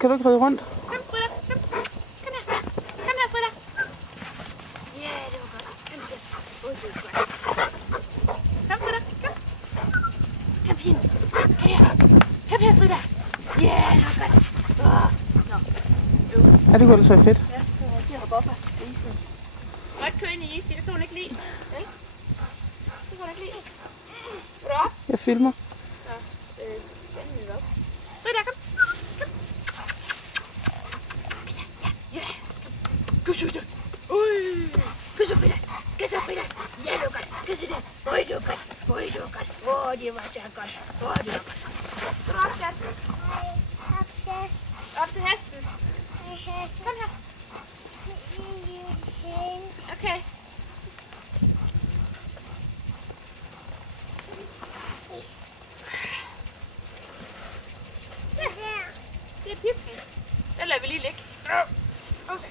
Kan du ikke ride rundt? Kom, Frida. Kom. Kom her. Kom her, Frida. Ja, det var godt. Kom her. Det var godt. Kom, Frida. Kom. Kom, pigen. Kom her. Kom her, Frida. Ja, det var godt. Nå. Ja, det kunne ellers være fedt. Ja, det var til at hoppe op af isen. Og ikke køre ind i isen, det kan hun ikke lide. Vel? Det kan hun ikke lide. Vil du op? Jeg filmer. Ja, den vil op. Frida, kom. Ja. Kys ud. Kys ud, Frida. Kys ud, Frida. Ja, det var godt. Kys ud. Det var godt. Det var godt. Det var så godt. Det var godt. Skal du op, Jan? Op til hesten. Kom her. Okay. Se. Det er pisken. Den lader vi lige ligge. Okay.